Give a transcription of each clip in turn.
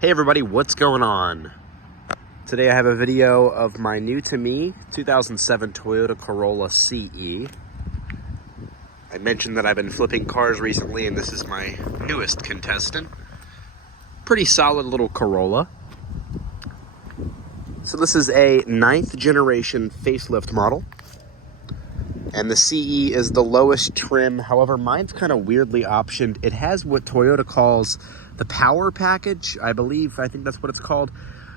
Hey everybody, what's going on? Today I have a video of my new to me 2007 Toyota Corolla CE. I mentioned that I've been flipping cars recently and this is my newest contestant. Pretty solid little Corolla. So this is a 9th generation facelift model. And the CE is the lowest trim. However, mine's kind of weirdly optioned. It has what Toyota calls the power package, I think that's what it's called.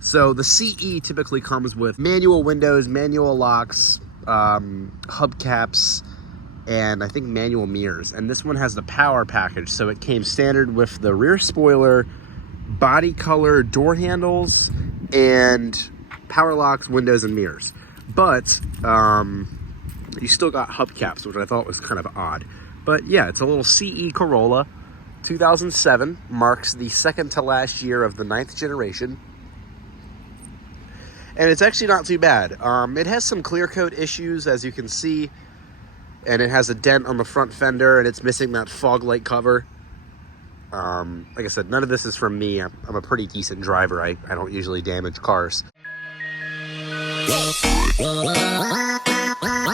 So the CE typically comes with manual windows, manual locks, hubcaps, and I think manual mirrors. And this one has the power package. So it came standard with the rear spoiler, body color, door handles, and power locks, windows, and mirrors. But you still got hubcaps, which I thought was kind of odd. But yeah, it's a little CE Corolla. 2007 marks the second to last year of the 9th generation. And it's actually not too bad. It has some clear coat issues, as you can see. And it has a dent on the front fender, and it's missing that fog light cover. Like I said, none of this is from me. I'm a pretty decent driver. I don't usually damage cars.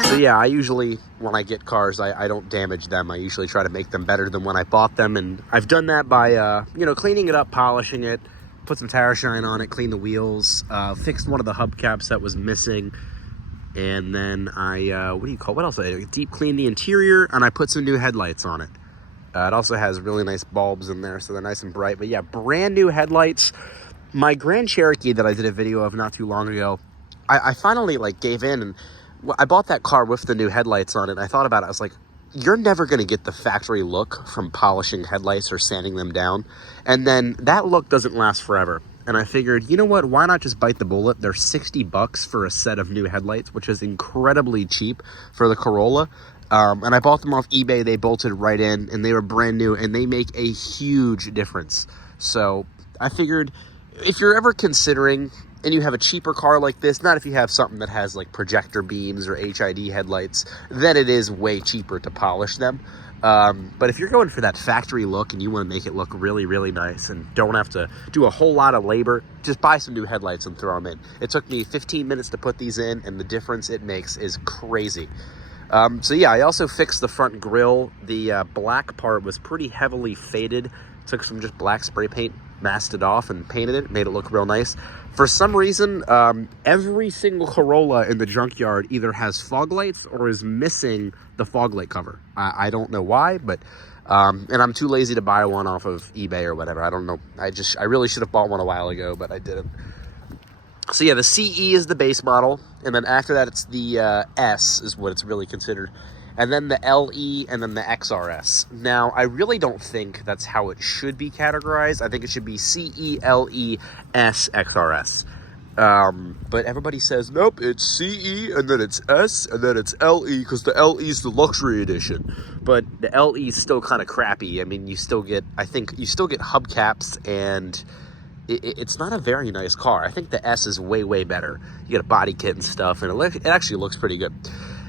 So yeah, I usually, when I get cars, I don't damage them. I usually try to make them better than when I bought them. And I've done that by, cleaning it up, polishing it, put some tire shine on it, clean the wheels, fixed one of the hubcaps that was missing. And then what else did I do? Deep clean the interior, and I put some new headlights on it. It also has really nice bulbs in there, so they're nice and bright. But yeah, brand new headlights. My Grand Cherokee that I did a video of not too long ago, I finally gave in, and I bought that car with the new headlights on it. And I thought about it. I was like, you're never going to get the factory look from polishing headlights or sanding them down. And then that look doesn't last forever. And I figured, you know what? Why not just bite the bullet? They're $60 for a set of new headlights, which is incredibly cheap for the Corolla. And I bought them off eBay. They bolted right in, and they were brand new, and they make a huge difference. So I figured, if you're ever considering, and you have a cheaper car like this, not if you have something that has projector beams or HID headlights, then it is way cheaper to polish them. But if you're going for that factory look and you want to make it look really, really nice and don't have to do a whole lot of labor, just buy some new headlights and throw them in. It took me 15 minutes to put these in, and the difference it makes is crazy. So yeah, I also fixed the front grille. The black part was pretty heavily faded. Took some just black spray paint, masked it off, and painted it, made it look real nice. For some reason, every single Corolla in the junkyard either has fog lights or is missing the fog light cover. I don't know why, but and I'm too lazy to buy one off of eBay or whatever. I don't know. I really should have bought one a while ago, but I didn't. So yeah, the CE is the base model, and then after that it's the S is what it's really considered. And then the LE, and then the XRS. Now, I really don't think that's how it should be categorized. I think it should be CE, LE, S, XRS. But everybody says, nope, it's CE, and then it's S, and then it's LE, because the LE is the luxury edition. But the LE is still kind of crappy. I mean, you still get hubcaps, and it's not a very nice car. I think the S is way, way better. You get a body kit and stuff, and it actually looks pretty good.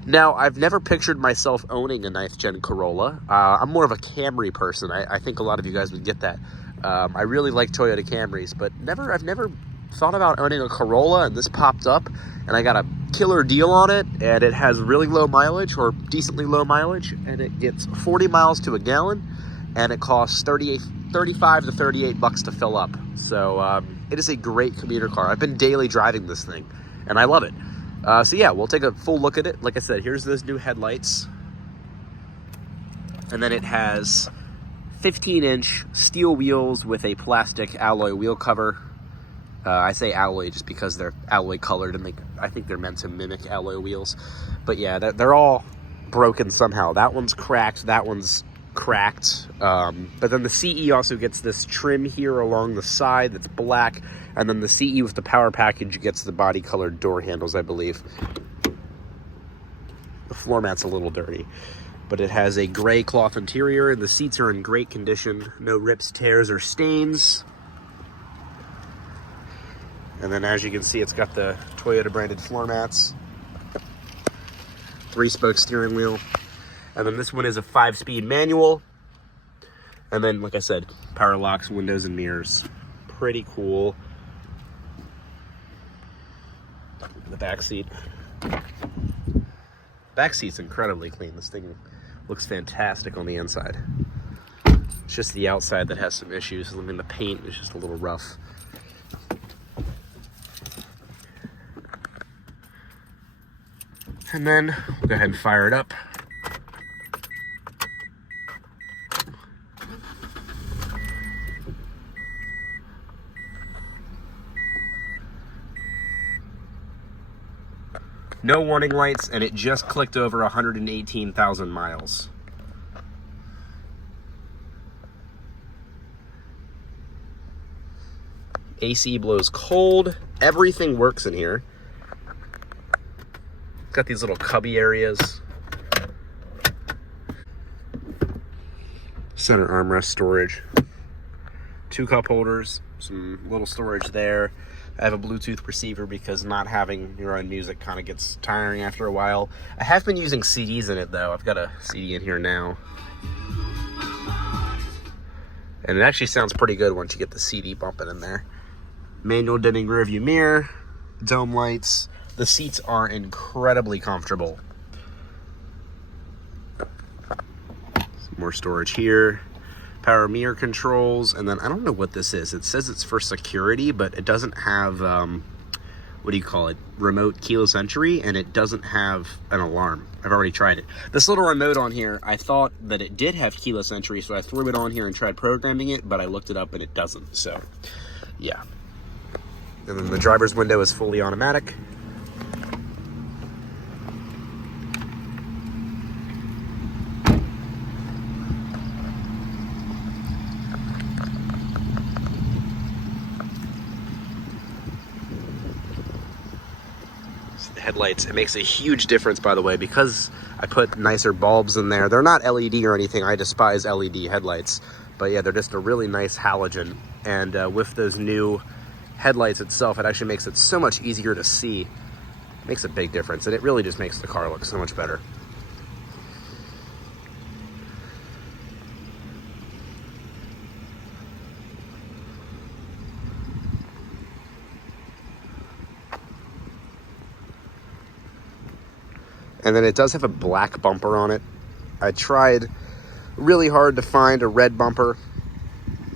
Now, I've never pictured myself owning a 9th gen Corolla. I'm more of a Camry person. I think a lot of you guys would get that. I really like Toyota Camrys, but I've never thought about owning a Corolla, and this popped up, and I got a killer deal on it, and it has really low mileage, or decently low mileage, and it gets 40 miles to a gallon, and it costs $35 to $38 to fill up. So it is a great commuter car. I've been daily driving this thing, and I love it. So yeah, we'll take a full look at it. Like I said, here's those new headlights. And then it has 15-inch steel wheels with a plastic alloy wheel cover. I say alloy just because they're alloy colored, and I think they're meant to mimic alloy wheels. But yeah, they're all broken somehow. That one's cracked, that one's cracked. But then the CE also gets this trim here along the side that's black, and then the CE with the power package gets the body colored door handles, I believe. The floor mat's a little dirty, but it has a gray cloth interior. The seats are in great condition, no rips, tears, or stains. And then as you can see, it's got the Toyota branded floor mats, 3-spoke steering wheel. And then this one is a 5-speed manual. And then, like I said, power locks, windows, and mirrors. pretty cool. The back seat. Back seat's incredibly clean. This thing looks fantastic on the inside. It's just the outside that has some issues. I mean, the paint is just a little rough. And then we'll go ahead and fire it up. No warning lights, and it just clicked over 118,000 miles. AC blows cold. Everything works in here. It's got these little cubby areas. Center armrest storage. 2 cup holders. Some little storage there. I have a Bluetooth receiver because not having your own music kind of gets tiring after a while. I have been using CDs in it though. I've got a CD in here now. And it actually sounds pretty good once you get the CD bumping in there. Manual dimming rear view mirror, dome lights. The seats are incredibly comfortable. Some more storage here. Power mirror controls, and then I don't know what this is. It says it's for security, but it doesn't have, what do you call it? Remote keyless entry, and it doesn't have an alarm. I've already tried it. This little remote on here, I thought that it did have keyless entry, so I threw it on here and tried programming it, but I looked it up and it doesn't, so yeah. And then the driver's window is fully automatic. Headlights, it makes a huge difference, by the way, because I put nicer bulbs in there. They're not LED or anything. I despise LED headlights, but yeah, they're just a really nice halogen, and with those new headlights itself, it actually makes it so much easier to see. It makes a big difference, and it really just makes the car look so much better. And then it does have a black bumper on it. I tried really hard to find a red bumper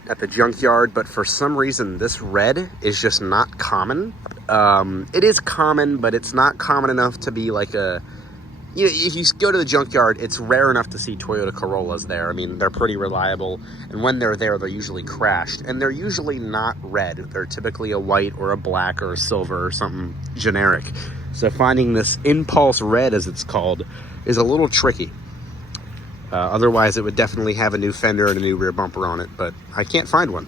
at the junkyard, but for some reason this red is just not common. It is common, but it's not common enough to be like a... You know, if you go to the junkyard, it's rare enough to see Toyota Corollas there. I mean, they're pretty reliable, and when they're there, they're usually crashed. And they're usually not red. They're typically a white or a black or a silver or something generic. So finding this Impulse Red, as it's called, is a little tricky. Otherwise, it would definitely have a new fender and a new rear bumper on it, but I can't find one.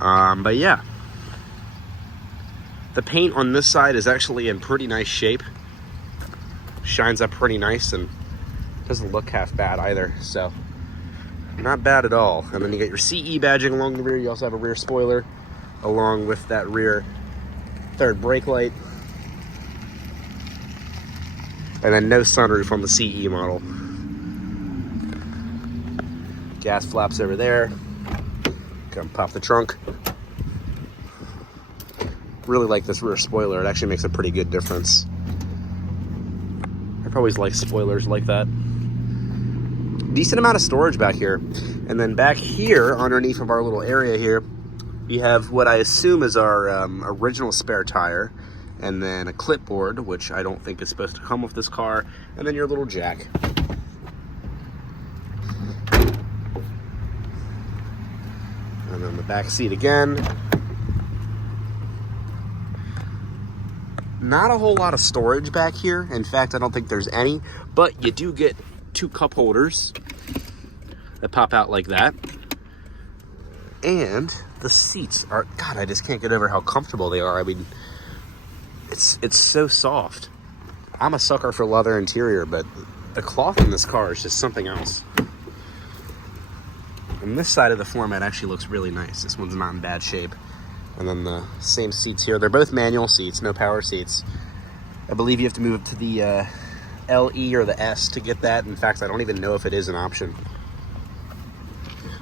But yeah. The paint on this side is actually in pretty nice shape. Shines up pretty nice and doesn't look half bad either, so not bad at all. And then you get your CE badging along the rear. You also have a rear spoiler along with that rear third brake light. And then no sunroof on the CE model. Gas flaps over there. Come pop the trunk. Really like this rear spoiler. It actually makes a pretty good difference. I've always liked spoilers like that. Decent amount of storage back here. And then back here, underneath of our little area here, you have what I assume is our original spare tire. And then a clipboard, which I don't think is supposed to come with this car. And then your little jack. And then the back seat again. Not a whole lot of storage back here. In fact, I don't think there's any. But you do get 2 cup holders that pop out like that. And the seats are... God, I just can't get over how comfortable they are. I mean... It's so soft. I'm a sucker for leather interior, but the cloth in this car is just something else. And this side of the floor mat actually looks really nice. This one's not in bad shape. And then the same seats here. They're both manual seats, no power seats. I believe you have to move up to the LE or the S to get that. In fact, I don't even know if it is an option.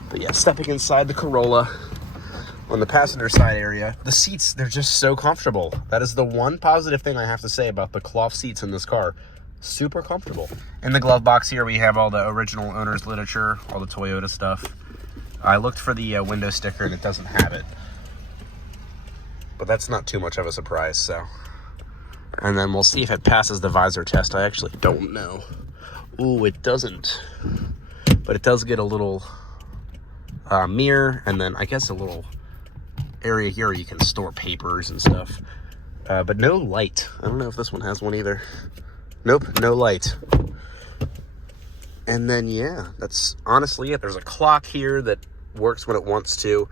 But yeah, stepping inside the Corolla. on the passenger side area, the seats, they're just so comfortable. That is the one positive thing I have to say about the cloth seats in this car. Super comfortable. In the glove box here, we have all the original owner's literature, all the Toyota stuff. I looked for the window sticker and it doesn't have it. But that's not too much of a surprise, so. And then we'll see if it passes the visor test. I actually don't know. Ooh, it doesn't. But it does get a little mirror, and then I guess a little area here you can store papers and stuff. But no light. I don't know if this one has one either. Nope, no light. And then, yeah, that's honestly it. There's a clock here that works when it wants to.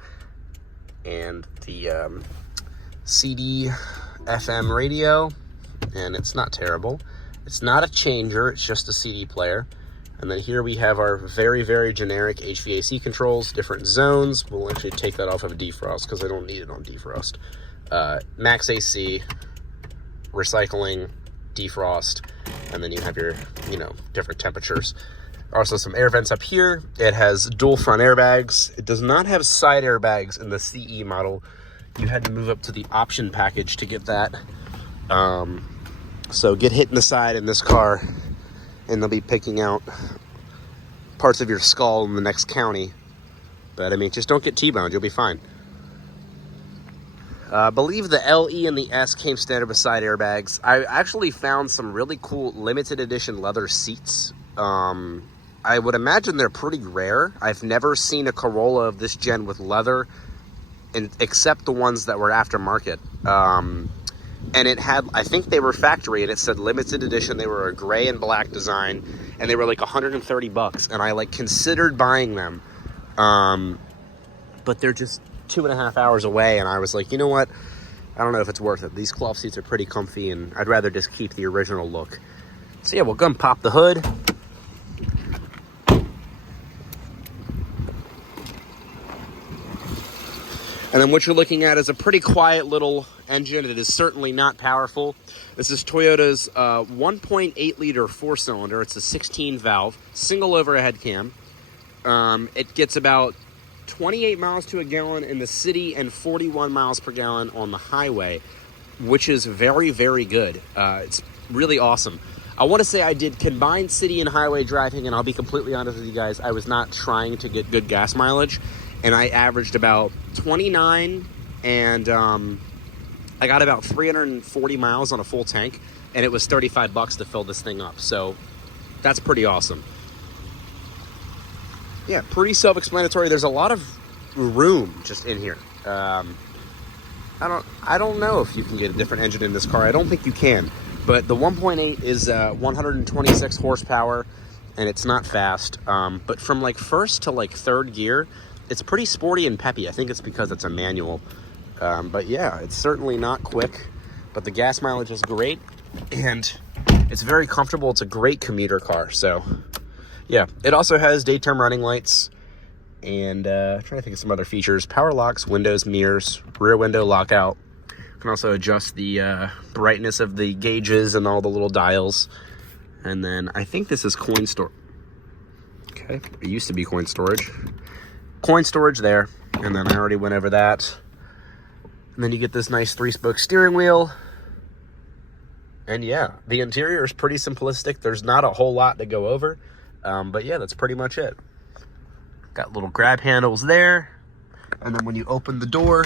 And the CD FM radio, and it's not terrible. It's not a changer, it's just a CD player. And then here we have our very, very generic HVAC controls, different zones. We'll actually take that off of defrost because I don't need it on defrost. Max AC, recycling, defrost, and then you have your, different temperatures. Also some air vents up here. It has dual front airbags. It does not have side airbags in the CE model. You had to move up to the option package to get that. So get hit in the side in this car, and they'll be picking out parts of your skull in the next county. But I mean, just don't get T-boned, you'll be fine. I believe the LE and the S came standard with side airbags. I actually found some really cool limited edition leather seats. I would imagine they're pretty rare. I've never seen a Corolla of this gen with leather, except the ones that were aftermarket. And it had, I think they were factory, and it said limited edition. They were a gray and black design, and they were like $130, and I considered buying them. But they're just 2.5 hours away, and I was like, you know what? I don't know if it's worth it. These cloth seats are pretty comfy, and I'd rather just keep the original look. So yeah, we'll go and pop the hood. And then what you're looking at is a pretty quiet little engine. It is certainly not powerful. This is Toyota's 1.8 liter 4-cylinder. It's a 16 valve, single overhead cam. It gets about 28 miles to a gallon in the city and 41 miles per gallon on the highway, which is very, very good. It's really awesome. I want to say I did combined city and highway driving, and I'll be completely honest with you guys, I was not trying to get good gas mileage. And I averaged about 29, and I got about 340 miles on a full tank, and it was $35 to fill this thing up. So that's pretty awesome. Yeah, pretty self-explanatory. There's a lot of room just in here. I don't know if you can get a different engine in this car. I don't think you can. But the 1.8 is 126 horsepower, and it's not fast. But from first to third gear, it's pretty sporty and peppy. I think it's because it's a manual. But yeah, it's certainly not quick, but the gas mileage is great, and it's very comfortable. It's a great commuter car. So yeah, it also has daytime running lights, and I'm trying to think of some other features. Power locks, windows, mirrors, rear window lockout. You can also adjust the brightness of the gauges and all the little dials. And then I think this is coin storage. Okay, it used to be coin storage. Coin storage there, and then I already went over that. And then you get this nice 3-spoke steering wheel. And yeah, the interior is pretty simplistic. There's not a whole lot to go over. But yeah, that's pretty much it. Got little grab handles there. And then when you open the door,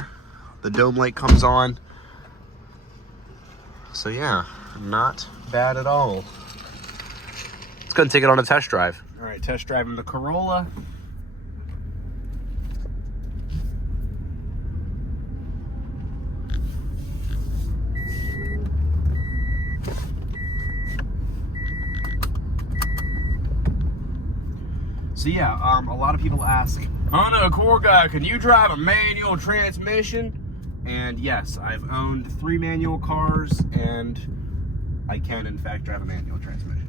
the dome light comes on. So yeah, not bad at all. Let's go and take it on a test drive. All right, test driving the Corolla. So yeah, a lot of people ask, Honda Accord guy, can you drive a manual transmission? And yes, I've owned 3 manual cars, and I can in fact drive a manual transmission.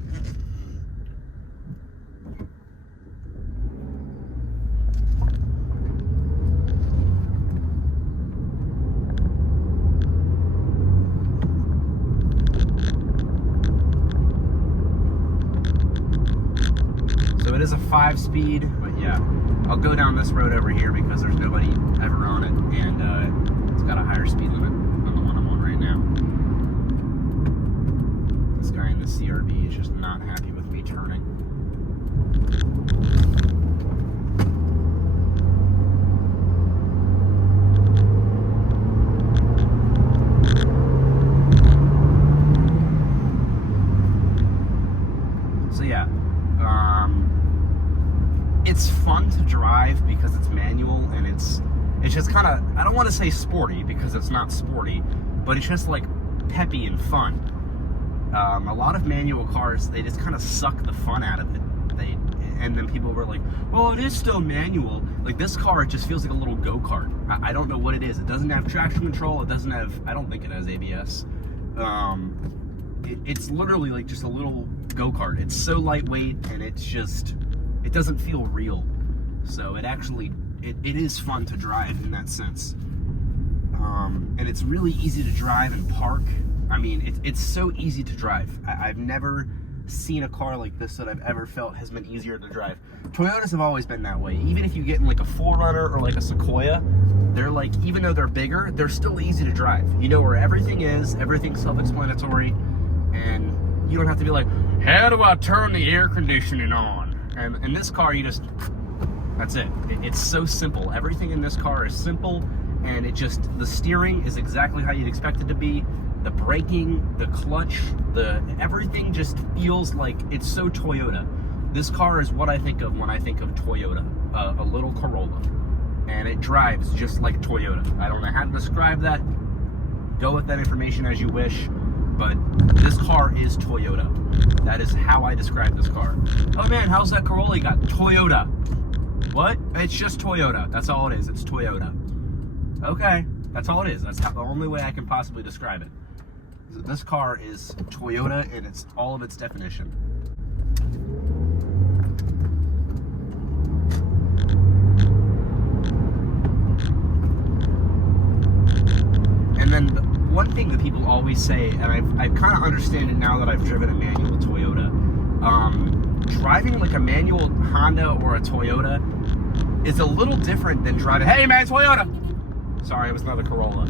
So it is a 5-speed, but yeah, I'll go down this road over here because there's nobody ever on it, and not happy with me turning. So yeah, it's fun to drive because it's manual, and it's just kind of, I don't want to say sporty because it's not sporty, but it's just like peppy and fun. A lot of manual cars, they just kind of suck the fun out of it. And then people were like, well, it is still manual. Like this car, it just feels like a little go-kart. I don't know what it is. It doesn't have traction control. It doesn't have, I don't think it has ABS. It's literally like just a little go-kart. It's so lightweight, and it's just, it doesn't feel real. So it actually, it is fun to drive in that sense. And it's really easy to drive and park. I mean, it's so easy to drive. I've never seen a car like this that I've ever felt has been easier to drive. Toyotas have always been that way. Even if you get in like a 4Runner or like a Sequoia, they're like, even though they're bigger, they're still easy to drive. You know where everything is, everything's self-explanatory, and you don't have to be like, how do I turn the air conditioning on? And in this car, you just, that's it. It's so simple. Everything in this car is simple, and it just, the steering is exactly how you'd expect it to be. The braking, the clutch, everything just feels like it's so Toyota. This car is what I think of when I think of Toyota, a little Corolla. And it drives just like Toyota. I don't know how to describe that. Go with that information as you wish, but this car is Toyota. That is how I describe this car. Oh man, how's that Corolla you got? Toyota. What? It's just Toyota. That's all it is. It's Toyota. Okay, that's all it is. That's the only way I can possibly describe it. This car is Toyota in all of its definition. And then one thing that people always say, and I kind of understand it now that I've driven a manual Toyota, driving like a manual Honda or a Toyota is a little different than driving, hey man, Toyota! Sorry, it was another Corolla.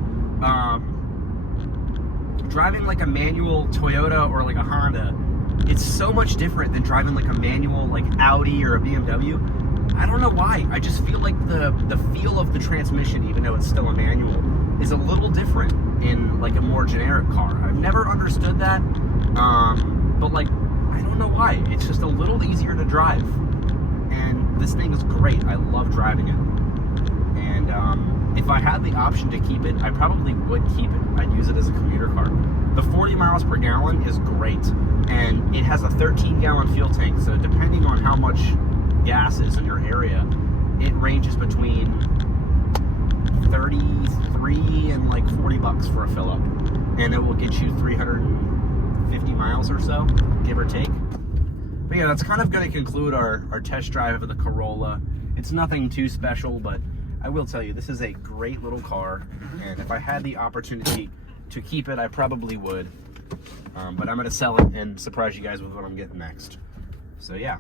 Driving like a manual Toyota or like a Honda, it's so much different than driving like a manual like Audi or a BMW. I don't know why. I just feel like the feel of the transmission, even though it's still a manual, is a little different in like a more generic car. I've never understood that, but like, I don't know why. It's just a little easier to drive, and this thing is great. I love driving it. And if I had the option to keep it, I probably would keep it. I'd use it as a commuter car. The 40 miles per gallon is great, and it has a 13-gallon fuel tank, so depending on how much gas is in your area, it ranges between 33 and like $40 for a fill up, and it will get you 350 miles or so, give or take. But yeah, that's kind of going to conclude our test drive of the Corolla. It's nothing too special, but I will tell you, this is a great little car, and if I had the opportunity to keep it, I probably would. But I'm going to sell it and surprise you guys with what I'm getting next. So yeah.